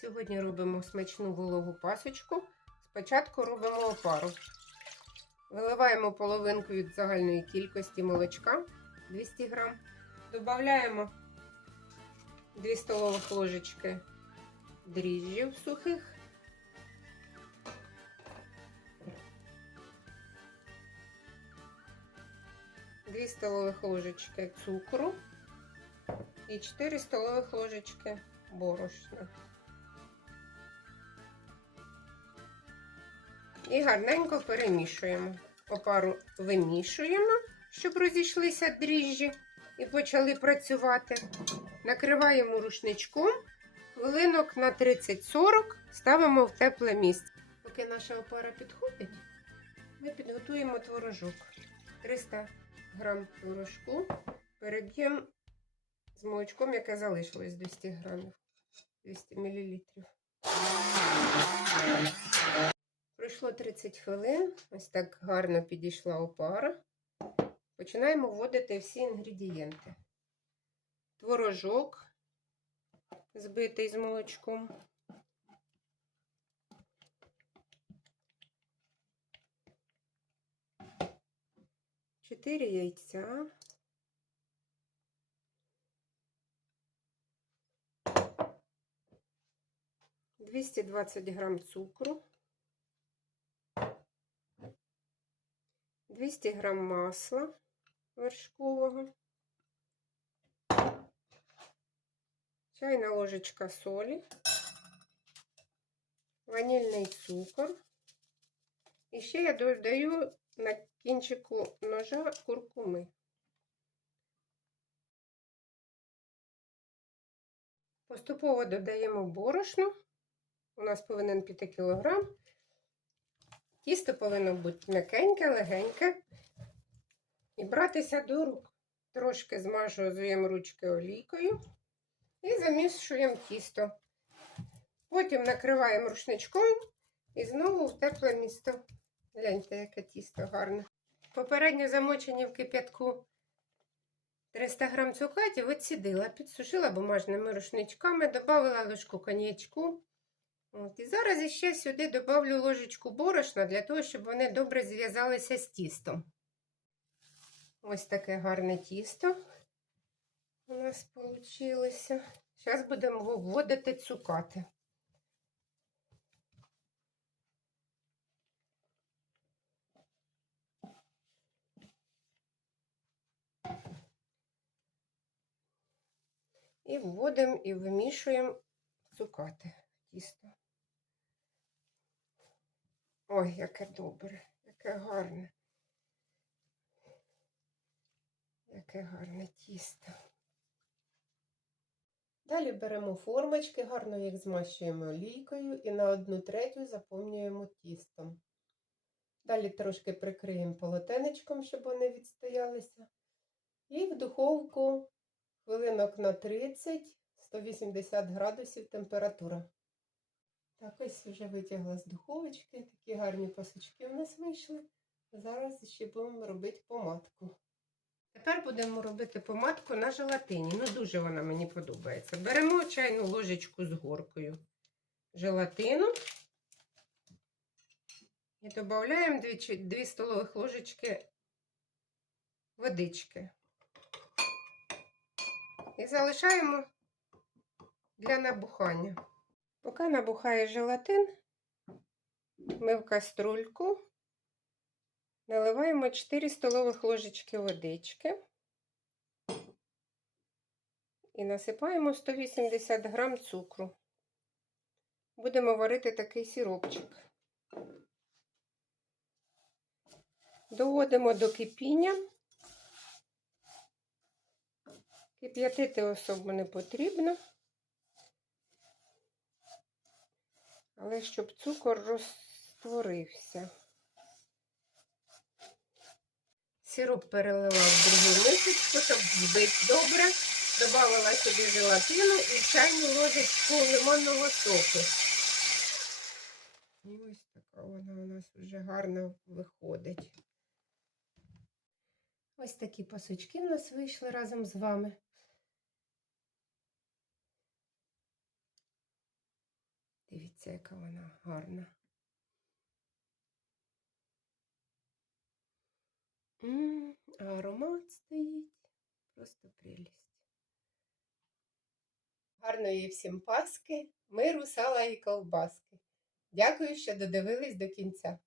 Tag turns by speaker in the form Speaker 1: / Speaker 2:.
Speaker 1: Сьогодні робимо смачну вологу пасочку. Спочатку робимо опару. Виливаємо половинку від загальної кількості молочка 200 грам. Додаємо 2 столових ложечки дріжджів сухих. Дві столових ложечки цукру і 4 столових ложечки борошна. І гарненько перемішуємо. Опару вимішуємо, щоб розійшлися дріжджі і почали працювати. Накриваємо рушничком, хвилинок на 30-40 ставимо в тепле місце. Поки наша опара підходить, ми підготуємо творожок. 300 грам творожку переб'ємо з молочком, яке залишилось 200 грамів, 200 мл. Пройшло 30 хвилин, ось так гарно підійшла опара. Починаємо вводити всі інгредієнти. Творожок, збитий з молочком. Чотири яйця. Двісті двадцять грам цукру. 200 грам масла вершкового, чайна ложечка солі, ванільний цукор. І ще я додаю на кінчику ножа куркуми. Поступово додаємо борошно. У нас повинен піти кілограм. Тісто повинно бути м'якеньке, легеньке. І братися до рук. Трошки змажуємо ручки олійкою і замішуємо тісто. Потім накриваємо рушничком і знову в тепле місто. Гляньте, яке тісто гарне. Попередньо замочені в кип'ятку 300 грам цукатів відсідила, підсушила бумажними рушничками, додала ложку коньячку. От, І зараз ще сюди додавлю ложечку борошна для того, щоб вони добре зв'язалися з тістом. Ось таке гарне тісто у нас вийшло. Зараз будемо вводити цукати. І вводимо і вимішуємо цукати тісто. Ой, яке добре, яке гарне. Яке гарне тісто. Далі беремо формочки, гарно їх змащуємо олійкою і на одну третю заповнюємо тістом. Далі трошки прикриємо полотенечком, щоб вони відстоялися. І в духовку хвилинок на 30, 180 градусів температура. Так, ось вже витягла з духовочки. Такі гарні пасочки у нас вийшли. Зараз ще будемо робити помадку. Тепер будемо робити помадку на желатині. Ну, дуже вона мені подобається. Беремо чайну ложечку з горкою желатину і додаємо 2, 2 столових ложечки водички. І залишаємо для набухання. Поки набухає желатин, ми в каструльку наливаємо 4 столових ложечки водички і насипаємо 180 грам цукру. Будемо варити такий сиропчик. Доводимо до кипіння. Кип'ятити особо не потрібно. Але щоб цукор розтворився. Сироп перелила в другу мисочку, щоб збити добре. Добавила сюди желатину і чайну ложечку лимонного соку. І ось така вона у нас вже гарно виходить. Ось такі пасочки в нас вийшли разом з вами. Дивіться, яка вона гарна. М, -м, аромат стоїть. Просто прелість. Гарної всім паски, миру, сала і ковбаски. Дякую, що додивились до кінця.